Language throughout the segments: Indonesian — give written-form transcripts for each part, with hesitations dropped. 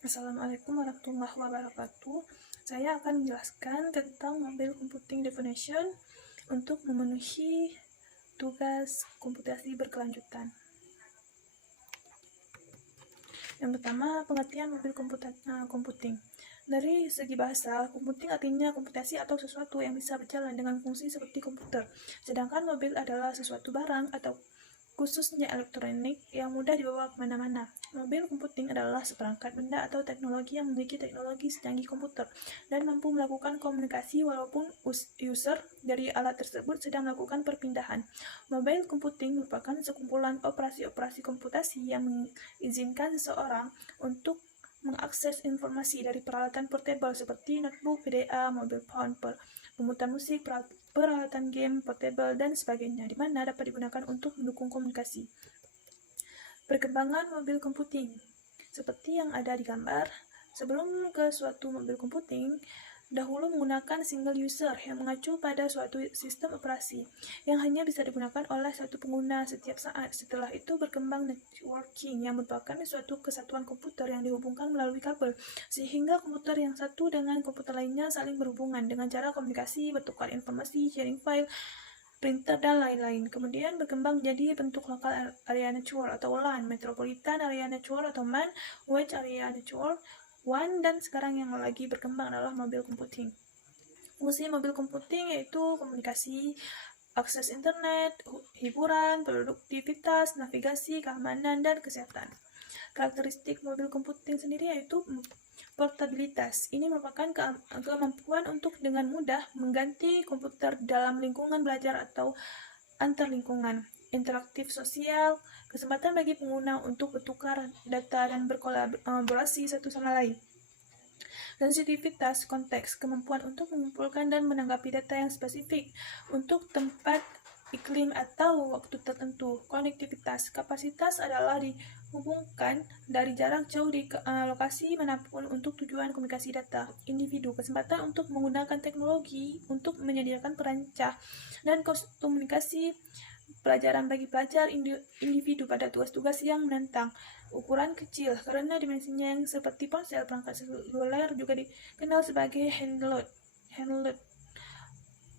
Assalamualaikum warahmatullahi wabarakatuh. Saya akan menjelaskan tentang mobile computing definition untuk memenuhi tugas komputasi berkelanjutan. Yang pertama, pengertian mobile computing. Dari segi bahasa, computing artinya komputasi atau sesuatu yang bisa berjalan dengan fungsi seperti komputer. Sedangkan mobil adalah sesuatu barang atau khususnya elektronik yang mudah dibawa kemana-mana. Mobil computing adalah seperangkat benda atau teknologi yang memiliki teknologi secanggih komputer dan mampu melakukan komunikasi walaupun user dari alat tersebut sedang melakukan perpindahan. Mobile computing merupakan sekumpulan operasi-operasi komputasi yang mengizinkan seseorang untuk mengakses informasi dari peralatan portable seperti notebook, PDA, mobile phone, pemutar musik, peralatan game, portable, dan sebagainya, di mana dapat digunakan untuk mendukung komunikasi. Perkembangan mobil computing. Seperti yang ada di gambar, sebelum ke suatu mobil computing, dahulu menggunakan single user yang mengacu pada suatu sistem operasi yang hanya bisa digunakan oleh satu pengguna setiap saat. Setelah itu berkembang networking yang merupakan suatu kesatuan komputer yang dihubungkan melalui kabel, sehingga komputer yang satu dengan komputer lainnya saling berhubungan dengan cara komunikasi, bertukar informasi, sharing file, printer, dan lain-lain. Kemudian berkembang menjadi bentuk Local Area Network atau LAN, Metropolitan Area Network atau MAN, Wide Area Network, WAN, dan sekarang yang lagi berkembang adalah mobile computing. Fungsi mobile computing yaitu komunikasi, akses internet, hiburan, produktivitas, navigasi, keamanan, dan kesehatan. Karakteristik mobil computing sendiri yaitu portabilitas. Ini merupakan kemampuan untuk dengan mudah mengganti komputer dalam lingkungan belajar atau antar lingkungan. Interaktif sosial, kesempatan bagi pengguna untuk bertukar data dan berkolaborasi satu sama lain. Sensitivitas konteks, kemampuan untuk mengumpulkan dan menanggapi data yang spesifik untuk tempat, iklim, atau waktu tertentu. Konektivitas, kapasitas adalah dihubungkan dari jarak jauh di lokasi manapun untuk tujuan komunikasi data. Individu, kesempatan untuk menggunakan teknologi untuk menyediakan perancah dan komunikasi pelajaran bagi pelajar individu pada tugas-tugas yang menantang. Ukuran kecil karena dimensinya yang seperti ponsel, perangkat seluler juga dikenal sebagai handheld,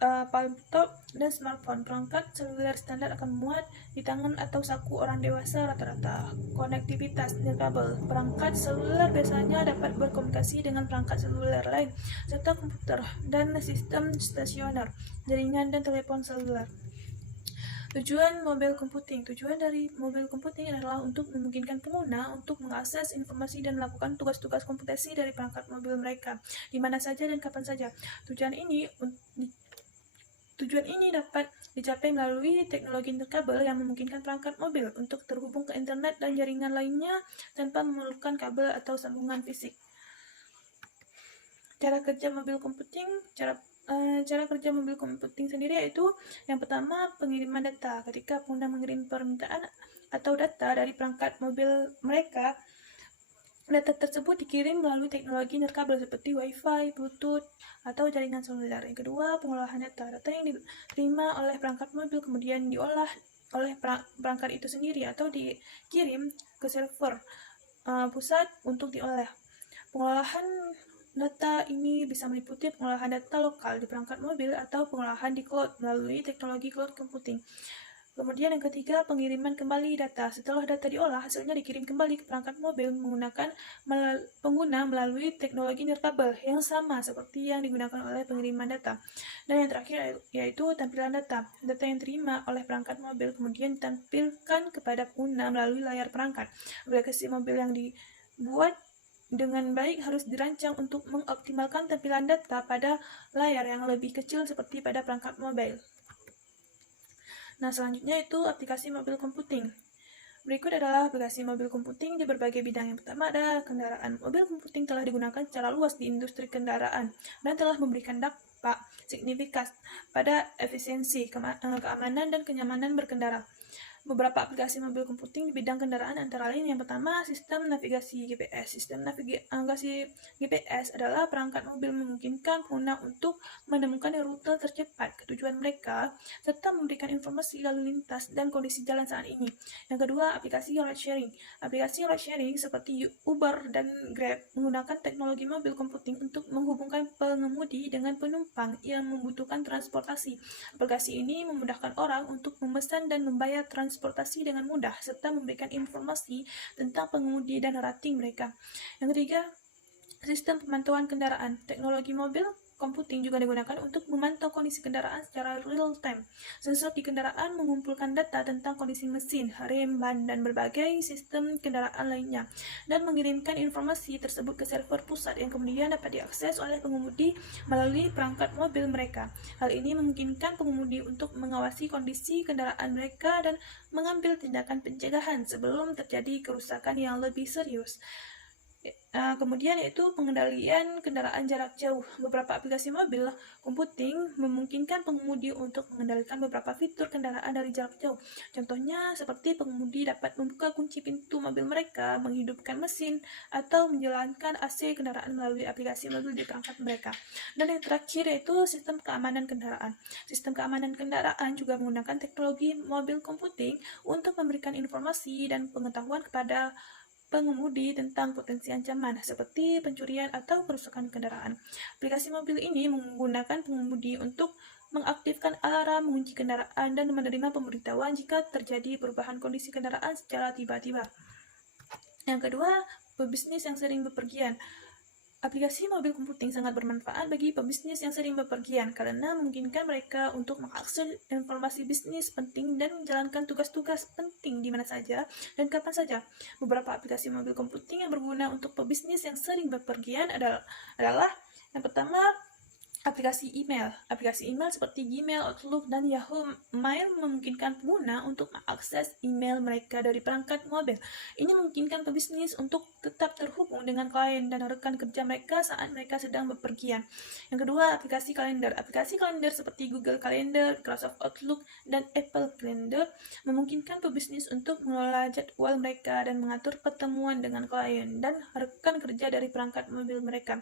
laptop, dan smartphone. Perangkat seluler standar akan memuat di tangan atau saku orang dewasa rata-rata. Konektivitas nirkabel, perangkat seluler biasanya dapat berkomunikasi dengan perangkat seluler lain serta komputer dan sistem stasioner, jaringan, dan telepon seluler. Tujuan mobile computing. Tujuan dari mobile computing adalah untuk memungkinkan pengguna untuk mengakses informasi dan melakukan tugas-tugas komputasi dari perangkat mobil mereka, di mana saja dan kapan saja. Tujuan ini dapat dicapai melalui teknologi nirkabel yang memungkinkan perangkat mobil untuk terhubung ke internet dan jaringan lainnya tanpa memerlukan kabel atau sambungan fisik. Cara kerja mobil computing. Cara kerja mobil computing sendiri yaitu yang pertama, pengiriman data. Ketika pengguna mengirim permintaan atau data dari perangkat mobil mereka, data tersebut dikirim melalui teknologi nirkabel seperti Wi-Fi, Bluetooth, atau jaringan seluler. Yang kedua, pengolahan data. Data yang diterima oleh perangkat mobil kemudian diolah oleh perangkat itu sendiri atau dikirim ke server pusat untuk diolah. Pengolahan data ini bisa meliputi pengolahan data lokal di perangkat mobil atau pengolahan di cloud melalui teknologi cloud computing. Kemudian yang ketiga, pengiriman kembali data. Setelah data diolah, hasilnya dikirim kembali ke perangkat mobil menggunakan pengguna melalui teknologi nirkabel yang sama seperti yang digunakan oleh pengiriman data. Dan yang terakhir yaitu tampilan data. Data yang diterima oleh perangkat mobil kemudian ditampilkan kepada pengguna melalui layar perangkat. Aplikasi mobil yang dibuat dengan baik harus dirancang untuk mengoptimalkan tampilan data pada layar yang lebih kecil seperti pada perangkat mobile. Nah, selanjutnya itu aplikasi mobil computing. Berikut adalah aplikasi mobil computing di berbagai bidang. Yang pertama adalah kendaraan. Mobil computing telah digunakan secara luas di industri kendaraan dan telah memberikan dampak signifikan pada efisiensi, keamanan, dan kenyamanan berkendara. beberapa aplikasi mobil computing di bidang kendaraan antara lain yang pertama sistem navigasi GPS. Sistem navigasi GPS adalah perangkat mobil memungkinkan pengguna untuk menemukan rute tercepat ke tujuan mereka serta memberikan informasi lalu lintas dan kondisi jalan saat ini. Yang kedua, aplikasi ride sharing. Aplikasi ride sharing seperti Uber dan Grab menggunakan teknologi mobil computing untuk menghubungkan pengemudi dengan penumpang yang membutuhkan transportasi. Aplikasi ini memudahkan orang untuk memesan dan membayar transportasi dengan mudah, serta memberikan informasi tentang pengemudi dan rating mereka. Yang ketiga, sistem pemantauan kendaraan. Teknologi mobil computing juga digunakan untuk memantau kondisi kendaraan secara real time. Sensor di kendaraan mengumpulkan data tentang kondisi mesin, rem, ban, dan berbagai sistem kendaraan lainnya, dan mengirimkan informasi tersebut ke server pusat yang kemudian dapat diakses oleh pengemudi melalui perangkat mobil mereka. Hal ini memungkinkan pengemudi untuk mengawasi kondisi kendaraan mereka dan mengambil tindakan pencegahan sebelum terjadi kerusakan yang lebih serius. Kemudian yaitu pengendalian kendaraan jarak jauh. Beberapa aplikasi mobil computing memungkinkan pengemudi untuk mengendalikan beberapa fitur kendaraan dari jarak jauh. Contohnya seperti pengemudi dapat membuka kunci pintu mobil mereka, menghidupkan mesin, atau menjalankan AC kendaraan melalui aplikasi mobil di perangkat mereka. Dan yang terakhir yaitu sistem keamanan kendaraan. Sistem keamanan kendaraan juga menggunakan teknologi mobil computing untuk memberikan informasi dan pengetahuan kepada pengemudi tentang potensi ancaman seperti pencurian atau kerusakan kendaraan. Aplikasi mobil ini menggunakan pengemudi untuk mengaktifkan alarm, mengunci kendaraan, dan menerima pemberitahuan jika terjadi perubahan kondisi kendaraan secara tiba-tiba. Yang kedua, pebisnis yang sering bepergian. Aplikasi mobil computing sangat bermanfaat bagi pebisnis yang sering bepergian karena memungkinkan mereka untuk mengakses informasi bisnis penting dan menjalankan tugas-tugas penting di mana saja dan kapan saja. Beberapa aplikasi mobil computing yang berguna untuk pebisnis yang sering bepergian adalah yang pertama, aplikasi email. Aplikasi email seperti Gmail, Outlook, dan Yahoo Mail memungkinkan pengguna untuk mengakses email mereka dari perangkat mobil. Ini memungkinkan pebisnis untuk tetap terhubung dengan klien dan rekan kerja mereka saat mereka sedang bepergian. Yang kedua, aplikasi kalender. Aplikasi kalender seperti Google Calendar, Microsoft Outlook, dan Apple Calendar memungkinkan pebisnis untuk mengelola jadwal mereka dan mengatur pertemuan dengan klien dan rekan kerja dari perangkat mobil mereka.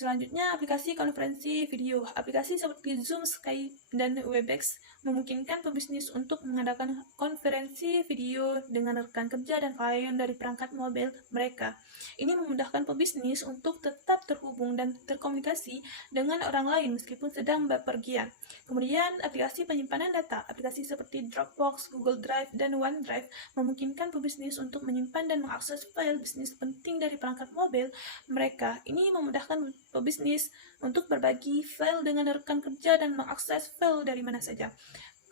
Selanjutnya, aplikasi konferensi video. Aplikasi seperti Zoom, Skype, dan Webex memungkinkan pebisnis untuk mengadakan konferensi video dengan rekan kerja dan klien dari perangkat mobil mereka. Ini memudahkan pebisnis untuk tetap terhubung dan terkomunikasi dengan orang lain meskipun sedang bepergian. Kemudian, aplikasi penyimpanan data. Aplikasi seperti Dropbox, Google Drive, dan OneDrive memungkinkan pebisnis untuk menyimpan dan mengakses file bisnis penting dari perangkat mobil mereka. Ini memudahkan pebisnis untuk berbagi file dengan rekan kerja dan mengakses file dari mana saja.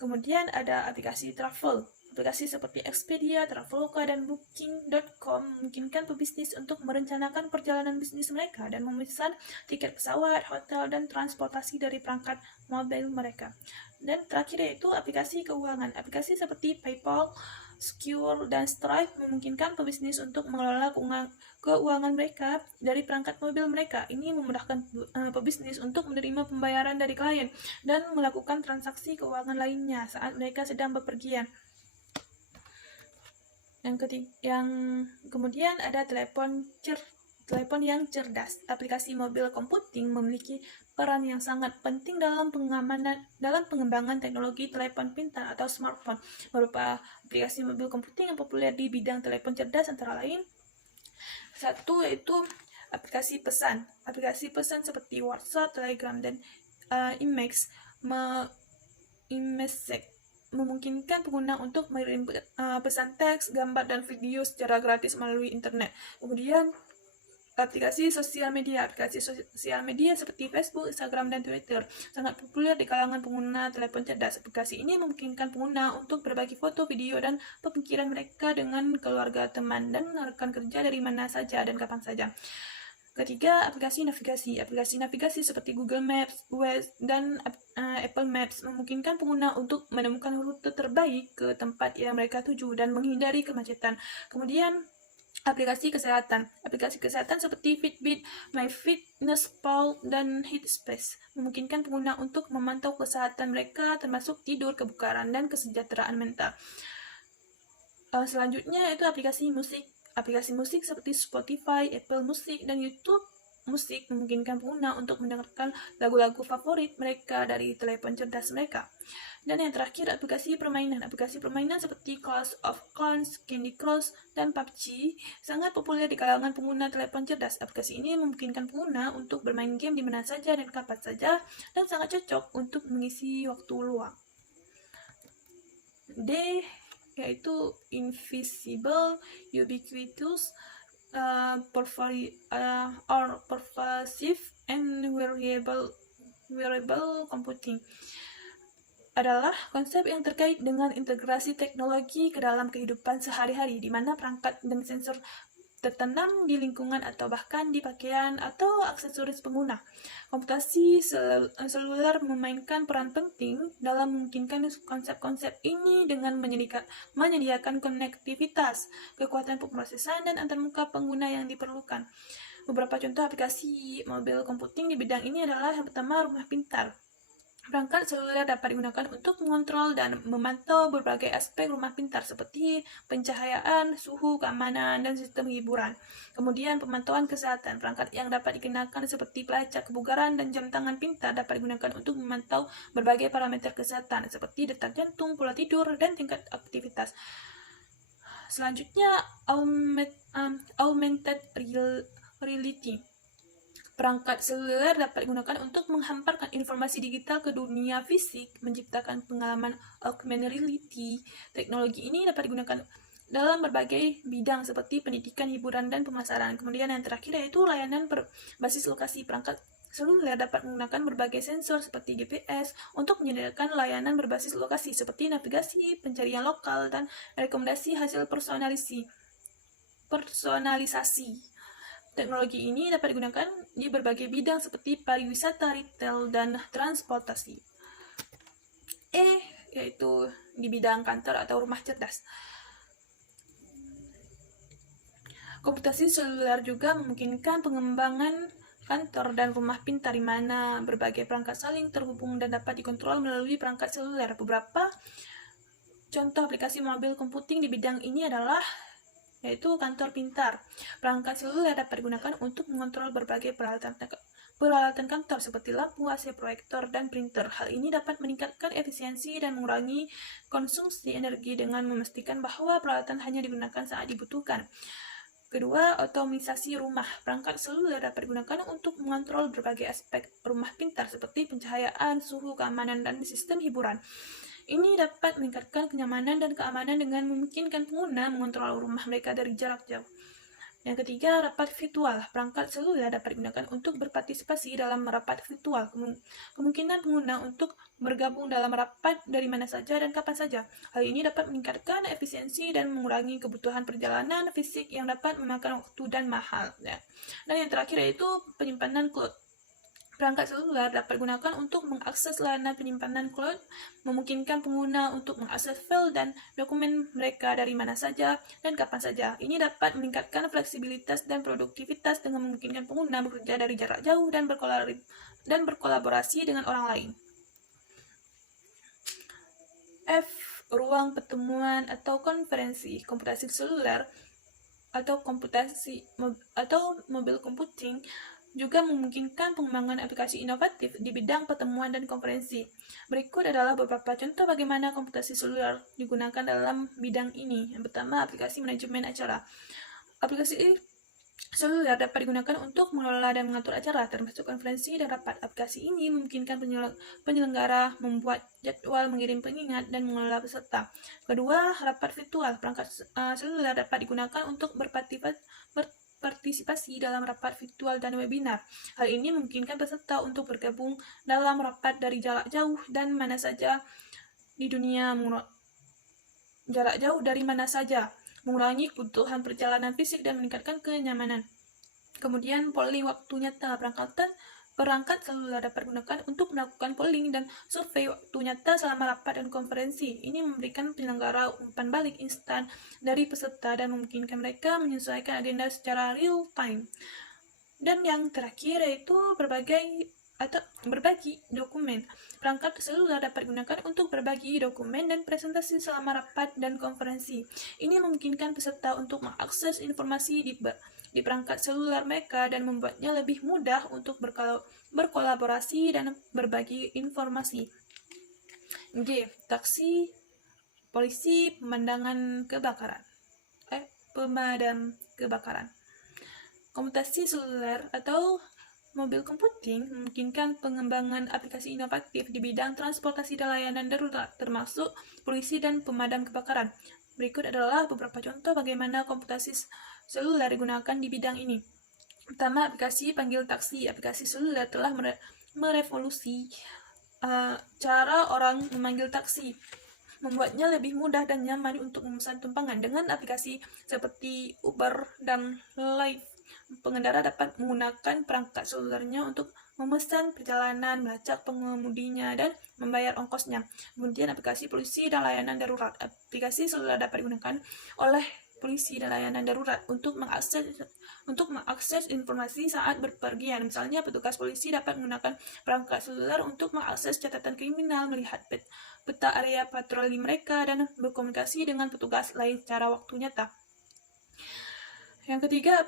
Kemudian ada aplikasi travel. Aplikasi seperti Expedia, Traveloka, dan Booking.com memungkinkan pebisnis untuk merencanakan perjalanan bisnis mereka dan memesan tiket pesawat, hotel, dan transportasi dari perangkat mobil mereka. Dan terakhir yaitu aplikasi keuangan. Aplikasi seperti PayPal, Square, dan Stripe memungkinkan pebisnis untuk mengelola keuangan mereka dari perangkat mobil mereka. Ini memudahkan pebisnis untuk menerima pembayaran dari klien dan melakukan transaksi keuangan lainnya saat mereka sedang bepergian. Kemudian ada telepon yang cerdas. Aplikasi mobil computing memiliki peran yang sangat penting dalam pengembangan teknologi telepon pintar atau smartphone. Beberapa aplikasi mobil computing yang populer di bidang telepon cerdas antara lain, satu yaitu aplikasi pesan. Aplikasi pesan seperti WhatsApp, Telegram, dan iMessage memungkinkan pengguna untuk mengirim pesan teks, gambar, dan video secara gratis melalui internet. Kemudian aplikasi sosial media. Aplikasi sosial media seperti Facebook, Instagram, dan Twitter sangat populer di kalangan pengguna telepon cerdas. Aplikasi ini memungkinkan pengguna untuk berbagi foto, video, dan pemikiran mereka dengan keluarga, teman, dan rekan kerja dari mana saja dan kapan saja. Ketiga, aplikasi navigasi. Aplikasi navigasi seperti Google Maps, Waze, dan Apple Maps memungkinkan pengguna untuk menemukan rute terbaik ke tempat yang mereka tuju dan menghindari kemacetan. Kemudian, aplikasi kesehatan. Aplikasi kesehatan seperti Fitbit, MyFitnessPal, dan Headspace memungkinkan pengguna untuk memantau kesehatan mereka termasuk tidur, kebugaran, dan kesejahteraan mental. Selanjutnya itu aplikasi musik. Aplikasi musik seperti Spotify, Apple Music, dan YouTube Musik memungkinkan pengguna untuk mendengarkan lagu-lagu favorit mereka dari telepon cerdas mereka. Dan yang terakhir, aplikasi permainan. Aplikasi permainan seperti Clash of Clans, Candy Crush, dan PUBG sangat populer di kalangan pengguna telepon cerdas. Aplikasi ini memungkinkan pengguna untuk bermain game di mana saja dan kapan saja, dan sangat cocok untuk mengisi waktu luang. D yaitu invisible, ubiquitous, or pervasive and wearable computing adalah konsep yang terkait dengan integrasi teknologi ke dalam kehidupan sehari-hari, di mana perangkat dan sensor tertanam di lingkungan atau bahkan di pakaian atau aksesoris pengguna. Komputasi seluler memainkan peran penting dalam memungkinkan konsep-konsep ini dengan menyediakan konektivitas, kekuatan pemrosesan, dan antarmuka pengguna yang diperlukan. Beberapa contoh aplikasi mobil computing di bidang ini adalah yang pertama, rumah pintar. Perangkat seluler dapat digunakan untuk mengontrol dan memantau berbagai aspek rumah pintar seperti pencahayaan, suhu, keamanan, dan sistem hiburan. Kemudian pemantauan kesehatan. Perangkat yang dapat digunakan seperti pelacak kebugaran dan jam tangan pintar dapat digunakan untuk memantau berbagai parameter kesehatan seperti detak jantung, pola tidur, dan tingkat aktivitas. Selanjutnya, augmented reality. Perangkat seluler dapat digunakan untuk menghamparkan informasi digital ke dunia fisik, menciptakan pengalaman augmented reality. Teknologi ini dapat digunakan dalam berbagai bidang seperti pendidikan, hiburan, dan pemasaran. Kemudian yang terakhir yaitu layanan berbasis lokasi. Perangkat seluler dapat menggunakan berbagai sensor seperti GPS untuk menyediakan layanan berbasis lokasi seperti navigasi, pencarian lokal, dan rekomendasi hasil personalisasi. Teknologi ini dapat digunakan di berbagai bidang seperti pariwisata, retail, dan transportasi. E yaitu di bidang kantor atau rumah cerdas. Komputasi seluler juga memungkinkan pengembangan kantor dan rumah pintar di mana berbagai perangkat saling terhubung dan dapat dikontrol melalui perangkat seluler. Beberapa contoh aplikasi mobil computing di bidang ini adalah yaitu kantor pintar. Perangkat seluler dapat digunakan untuk mengontrol berbagai peralatan kantor seperti lampu, AC, proyektor, dan printer. Hal ini dapat meningkatkan efisiensi dan mengurangi konsumsi energi dengan memastikan bahwa peralatan hanya digunakan saat dibutuhkan. Kedua, otomisasi rumah. Perangkat seluler dapat digunakan untuk mengontrol berbagai aspek rumah pintar seperti pencahayaan, suhu, keamanan, dan sistem hiburan. Ini dapat meningkatkan kenyamanan dan keamanan dengan memungkinkan pengguna mengontrol rumah mereka dari jarak jauh. Yang ketiga, rapat virtual. Perangkat seluler dapat digunakan untuk berpartisipasi dalam rapat virtual. Kemungkinan pengguna untuk bergabung dalam rapat dari mana saja dan kapan saja. Hal ini dapat meningkatkan efisiensi dan mengurangi kebutuhan perjalanan fisik yang dapat memakan waktu dan mahal. Dan yang terakhir yaitu penyimpanan cloud. Perangkat seluler dapat digunakan untuk mengakses layanan penyimpanan cloud, memungkinkan pengguna untuk mengakses file dan dokumen mereka dari mana saja dan kapan saja. Ini dapat meningkatkan fleksibilitas dan produktivitas dengan memungkinkan pengguna bekerja dari jarak jauh dan berkolaborasi dengan orang lain. F. Ruang pertemuan atau konferensi. Komputasi seluler atau mobil computing juga memungkinkan pengembangan aplikasi inovatif di bidang pertemuan dan konferensi. Berikut adalah beberapa contoh bagaimana komputasi seluler digunakan dalam bidang ini. Yang pertama, aplikasi manajemen acara. Aplikasi seluler dapat digunakan untuk mengelola dan mengatur acara, termasuk konferensi dan rapat. Aplikasi ini memungkinkan penyelenggara membuat jadwal, mengirim pengingat, dan mengelola peserta. Kedua, rapat virtual. Perangkat seluler dapat digunakan untuk berpartisipasi dalam rapat virtual dan webinar. Hal ini memungkinkan peserta untuk bergabung dalam rapat dari jarak jauh dan mana saja di dunia, mengurangi kebutuhan perjalanan fisik dan meningkatkan kenyamanan. Kemudian polling waktu nyata. Perangkat seluler dapat digunakan untuk melakukan polling dan survei waktu nyata selama rapat dan konferensi. Ini memberikan penyelenggara umpan balik instan dari peserta dan memungkinkan mereka menyesuaikan agenda secara real time. Dan yang terakhir yaitu berbagai atau berbagi dokumen. Perangkat seluler dapat digunakan untuk berbagi dokumen dan presentasi selama rapat dan konferensi. Ini memungkinkan peserta untuk mengakses informasi di perangkat seluler mereka dan membuatnya lebih mudah untuk berkolaborasi dan berbagi informasi. G. Taksi, polisi, pemadam kebakaran. Komputasi seluler atau mobil computing memungkinkan pengembangan aplikasi inovatif di bidang transportasi dan layanan darurat, termasuk polisi dan pemadam kebakaran. Berikut adalah beberapa contoh bagaimana komputasi seluler digunakan di bidang ini. Pertama, aplikasi panggil taksi. Aplikasi seluler telah merevolusi cara orang memanggil taksi, membuatnya lebih mudah dan nyaman untuk memesan tumpangan. Dengan aplikasi seperti Uber dan Lyft, pengendara dapat menggunakan perangkat selulernya untuk memesan perjalanan, melacak pengemudinya, dan membayar ongkosnya. Kemudian aplikasi polisi dan layanan darurat. Aplikasi seluler dapat digunakan oleh polisi dan layanan darurat untuk mengakses informasi saat berpergian. Misalnya, petugas polisi dapat menggunakan perangkat seluler untuk mengakses catatan kriminal, melihat peta area patroli mereka, dan berkomunikasi dengan petugas lain secara waktu nyata. Yang ketiga,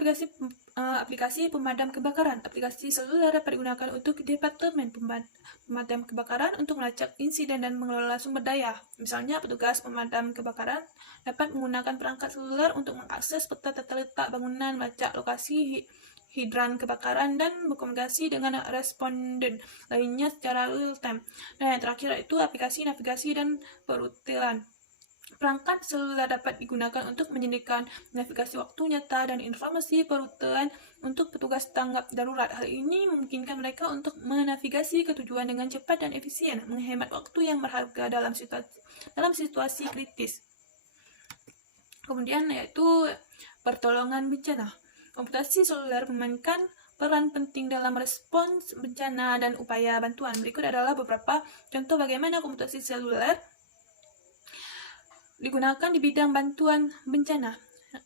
aplikasi pemadam kebakaran. Aplikasi seluler dapat digunakan untuk Departemen Pemadam Kebakaran untuk melacak insiden dan mengelola sumber daya. Misalnya, petugas pemadam kebakaran dapat menggunakan perangkat seluler untuk mengakses peta tata letak bangunan, melacak lokasi hidran kebakaran, dan berkomunikasi dengan responden lainnya secara real time. Dan yang terakhir yaitu aplikasi navigasi dan perutilan. Perangkat seluler dapat digunakan untuk menyediakan navigasi waktu nyata dan informasi perutilan untuk petugas tanggap darurat. Hal ini memungkinkan mereka untuk menavigasi ke tujuan dengan cepat dan efisien, menghemat waktu yang berharga dalam situasi kritis. Kemudian yaitu pertolongan bencana. Komputasi seluler memainkan peran penting dalam respons bencana dan upaya bantuan. Berikut adalah beberapa contoh bagaimana komputasi seluler digunakan di bidang bantuan bencana.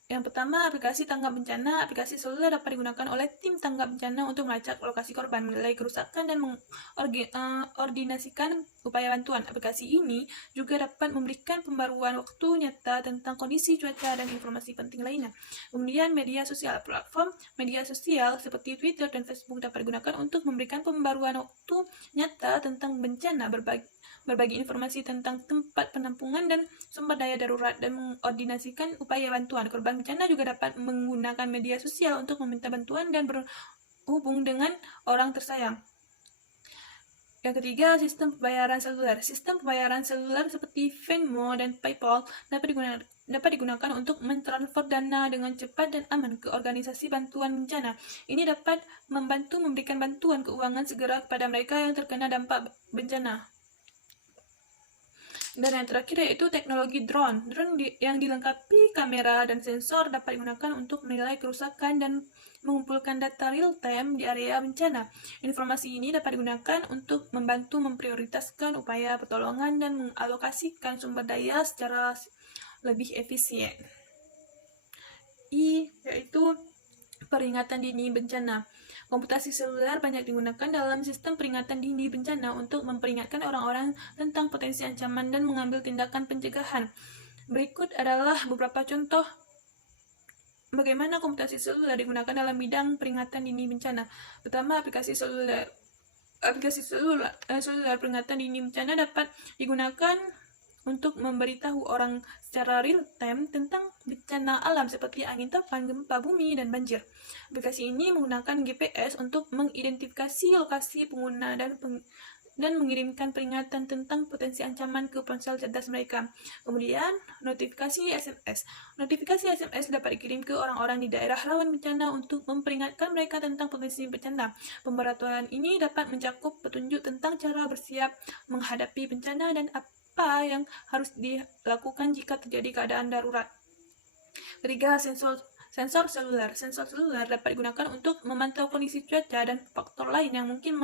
Yang pertama, aplikasi tanggap bencana. Aplikasi seluler dapat digunakan oleh tim tanggap bencana untuk melacak lokasi korban, menilai kerusakan, dan mengordinasikan upaya bantuan. Aplikasi ini juga dapat memberikan pembaruan waktu nyata tentang kondisi cuaca dan informasi penting lainnya. Kemudian, media sosial. Platform media sosial seperti Twitter dan Facebook dapat digunakan untuk memberikan pembaruan waktu nyata tentang bencana, berbagi informasi tentang tempat penampungan dan sumber daya darurat, dan mengordinasikan upaya bantuan. Korban bencana juga dapat menggunakan media sosial untuk meminta bantuan dan berhubung dengan orang tersayang. Yang ketiga, sistem pembayaran seluler. Sistem pembayaran seluler seperti Venmo dan PayPal dapat digunakan untuk mentransfer dana dengan cepat dan aman ke organisasi bantuan bencana. Ini dapat membantu memberikan bantuan keuangan segera kepada mereka yang terkena dampak bencana. Dan yang terakhir yaitu teknologi drone. Drone yang dilengkapi kamera dan sensor dapat digunakan untuk menilai kerusakan dan mengumpulkan data real time di area bencana. Informasi ini dapat digunakan untuk membantu memprioritaskan upaya pertolongan dan mengalokasikan sumber daya secara lebih efisien. I yaitu peringatan dini bencana. Komputasi seluler banyak digunakan dalam sistem peringatan dini bencana untuk memperingatkan orang-orang tentang potensi ancaman dan mengambil tindakan pencegahan. Berikut adalah beberapa contoh bagaimana komputasi seluler digunakan dalam bidang peringatan dini bencana. Pertama, aplikasi seluler peringatan dini bencana dapat digunakan untuk memberitahu orang secara real time tentang bencana alam seperti angin topan, gempa bumi, dan banjir. Aplikasi ini menggunakan GPS untuk mengidentifikasi lokasi pengguna dan mengirimkan peringatan tentang potensi ancaman ke ponsel cerdas mereka. Kemudian, notifikasi SMS. Notifikasi SMS dapat dikirim ke orang-orang di daerah rawan bencana untuk memperingatkan mereka tentang potensi bencana. Pemberitahuan ini dapat mencakup petunjuk tentang cara bersiap menghadapi bencana dan apa yang harus dilakukan jika terjadi keadaan darurat. Ketiga, Sensor seluler. Sensor seluler dapat digunakan untuk memantau kondisi cuaca dan faktor lain yang mungkin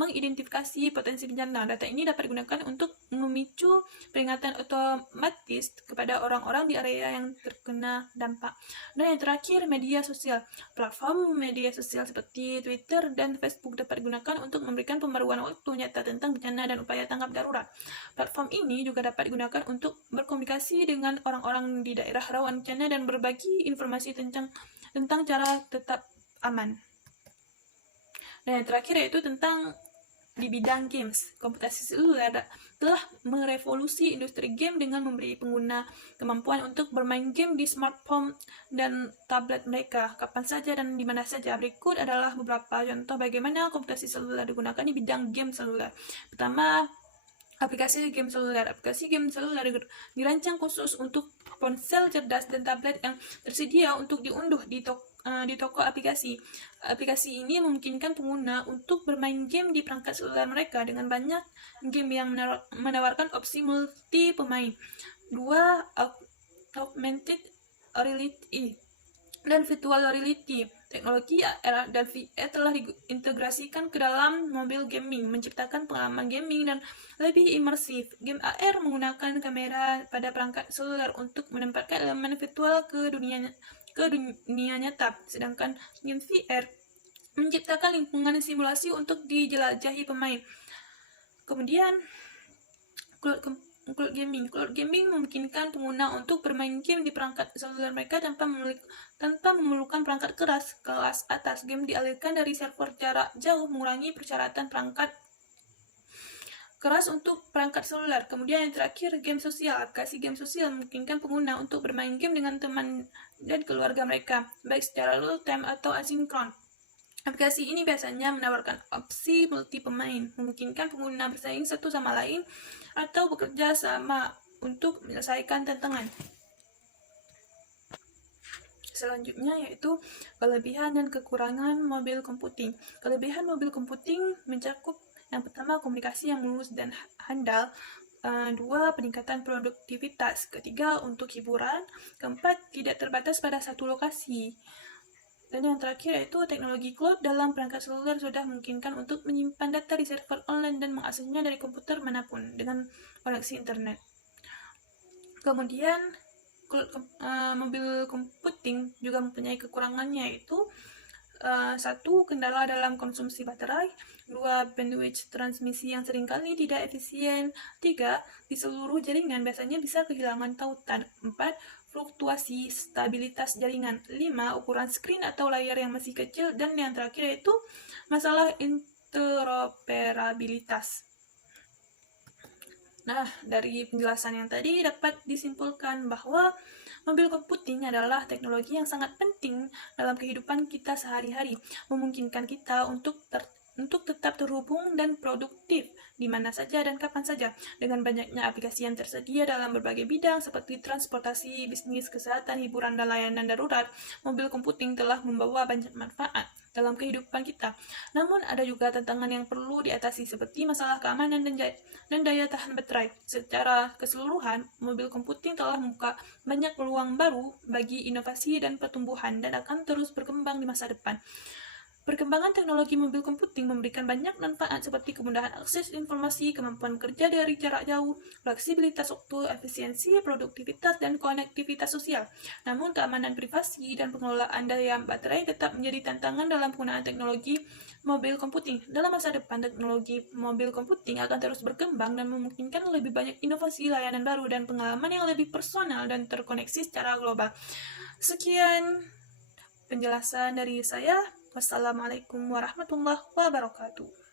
mengidentifikasi potensi bencana. Data ini dapat digunakan untuk memicu peringatan otomatis kepada orang-orang di area yang terkena dampak. Dan yang terakhir, media sosial. Platform media sosial seperti Twitter dan Facebook dapat digunakan untuk memberikan pembaruan waktu nyata tentang bencana dan upaya tanggap darurat. Platform ini juga dapat digunakan untuk berkomunikasi dengan orang-orang di daerah rawan bencana dan berbagi informasi tentang cara tetap aman. Dan yang terakhir yaitu tentang di bidang games. Komputasi seluler telah merevolusi industri game dengan memberi pengguna kemampuan untuk bermain game di smartphone dan tablet mereka kapan saja dan di mana saja. Berikut adalah beberapa contoh bagaimana komputasi seluler digunakan di bidang game seluler. Pertama, aplikasi game seluler. Aplikasi game seluler dirancang khusus untuk ponsel cerdas dan tablet yang tersedia untuk diunduh di toko aplikasi. Aplikasi ini memungkinkan pengguna untuk bermain game di perangkat seluler mereka dengan banyak game yang menawarkan opsi multi pemain. 2. Augmented reality dan virtual reality. Teknologi AR dan VR telah diintegrasikan ke dalam mobil gaming, menciptakan pengalaman gaming dan lebih imersif. Game AR menggunakan kamera pada perangkat seluler untuk menempatkan elemen virtual ke dunia nyata, sedangkan game VR menciptakan lingkungan simulasi untuk dijelajahi pemain. Kemudian, cloud gaming memungkinkan pengguna untuk bermain game di perangkat seluler mereka tanpa memerlukan perangkat kelas atas. Game dialirkan dari server jarak jauh, mengurangi persyaratan perangkat keras untuk perangkat seluler. Kemudian yang terakhir, game sosial. Aplikasi game sosial memungkinkan pengguna untuk bermain game dengan teman dan keluarga mereka, baik secara real time atau asinkron. Aplikasi ini biasanya menawarkan opsi multi pemain, memungkinkan pengguna bersaing satu sama lain atau bekerja sama untuk menyelesaikan tantangan. Selanjutnya yaitu kelebihan dan kekurangan mobil computing. Kelebihan mobil computing mencakup yang pertama, komunikasi yang mulus dan handal. 2. Peningkatan produktivitas. Ketiga, untuk hiburan. Keempat, tidak terbatas pada satu lokasi. Dan yang terakhir yaitu teknologi cloud dalam perangkat seluler sudah memungkinkan untuk menyimpan data di server online dan mengaksesnya dari komputer manapun dengan koneksi internet. Kemudian mobil computing juga mempunyai kekurangannya, yaitu 1. Kendala dalam konsumsi baterai. 2. Bandwidth transmisi yang seringkali tidak efisien. 3. Di seluruh jaringan biasanya bisa kehilangan tautan. 4. Fluktuasi stabilitas jaringan. 5. Ukuran screen atau layar yang masih kecil. Dan yang terakhir yaitu masalah interoperabilitas. Nah, dari penjelasan yang tadi dapat disimpulkan bahwa mobil computing adalah teknologi yang sangat penting dalam kehidupan kita sehari-hari, memungkinkan kita untuk tetap terhubung dan produktif di mana saja dan kapan saja. Dengan banyaknya aplikasi yang tersedia dalam berbagai bidang seperti transportasi, bisnis, kesehatan, hiburan, dan layanan darurat, mobil computing telah membawa banyak manfaat dalam kehidupan kita. Namun ada juga tantangan yang perlu diatasi seperti masalah keamanan dan daya tahan baterai. Secara keseluruhan, mobil computing telah membuka banyak peluang baru bagi inovasi dan pertumbuhan dan akan terus berkembang di masa depan. Perkembangan teknologi mobil computing memberikan banyak manfaat seperti kemudahan akses informasi, kemampuan kerja dari jarak jauh, fleksibilitas waktu, efisiensi, produktivitas, dan konektivitas sosial. Namun, keamanan privasi dan pengelolaan daya baterai tetap menjadi tantangan dalam penggunaan teknologi mobil computing. Dalam masa depan, teknologi mobil computing akan terus berkembang dan memungkinkan lebih banyak inovasi, layanan baru, dan pengalaman yang lebih personal dan terkoneksi secara global. Sekian penjelasan dari saya. Wassalamualaikum warahmatullahi wabarakatuh.